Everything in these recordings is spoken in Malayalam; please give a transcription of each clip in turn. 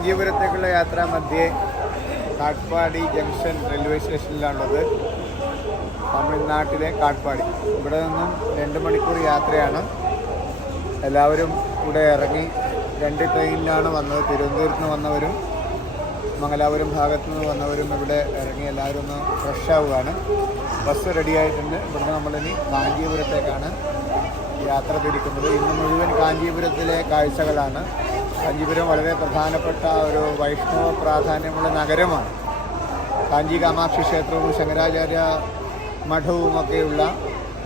കാഞ്ചീപുരത്തേക്കുള്ള യാത്രാ മധ്യേ കാട്ട്പാടി ജംഗ്ഷൻ റെയിൽവേ സ്റ്റേഷനിലാണുള്ളത്. തമിഴ്നാട്ടിലെ കാട്ട്പാടി. ഇവിടെ നിന്നും 2 മണിക്കൂർ യാത്രയാണ്. എല്ലാവരും ഇവിടെ ഇറങ്ങി 2 ട്രെയിനിലാണ് വന്നത്. തിരുവനന്തപുരത്ത് നിന്ന് വന്നവരും മംഗലാപുരം ഭാഗത്തു നിന്ന് വന്നവരും ഇവിടെ ഇറങ്ങി എല്ലാവരും ഒന്ന് ഫ്രഷ് ആവുകയാണ്. ബസ് റെഡിയായിട്ടുണ്ട്. ഇവിടുന്ന് നമ്മളിനി കാഞ്ചീപുരത്തേക്കാണ് യാത്ര തിരിക്കുന്നത്. ഇന്ന് മുഴുവൻ കാഞ്ചീപുരത്തിലെ കാഴ്ചകളാണ്. കാഞ്ചീപുരം വളരെ പ്രധാനപ്പെട്ട ഒരു വൈഷ്ണവ പ്രാധാന്യമുള്ള നഗരമാണ്. കാഞ്ചി കാമാക്ഷി ക്ഷേത്രവും ശങ്കരാചാര്യ മഠവുമൊക്കെയുള്ള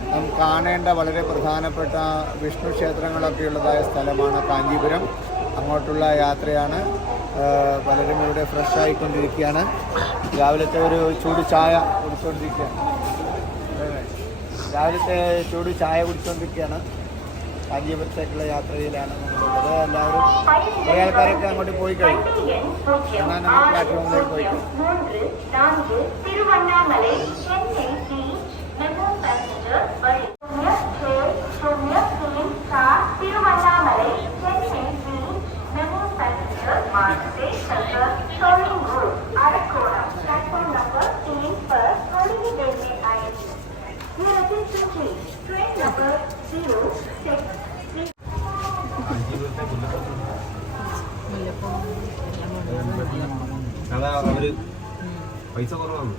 നാം കാണേണ്ട വളരെ പ്രധാനപ്പെട്ട വിഷ്ണു ക്ഷേത്രങ്ങളൊക്കെയുള്ളതായ സ്ഥലമാണ് കാഞ്ചീപുരം. അങ്ങോട്ടുള്ള യാത്രയാണ്. പലരും ഇവിടെ ഫ്രഷ് ആയിക്കൊണ്ടിരിക്കുകയാണ്. രാവിലത്തെ ഒരു ചൂട് ചായ കുടിച്ചുകൊണ്ടിരിക്കുകയാണ്. കാഞ്ചീപുരത്തേക്കുള്ള യാത്രയിലാണ് നമ്മളുള്ളത്. എല്ലാവരും കുറേ ആൾക്കാരൊക്കെ അങ്ങോട്ട് പോയി കഴിഞ്ഞു. എന്നാൽ നമ്മൾ പ്ലാറ്റ്ഫോമിലേക്ക് പോയി കഴിഞ്ഞു. അതാ അവര് പൈസ കുറവാണ്.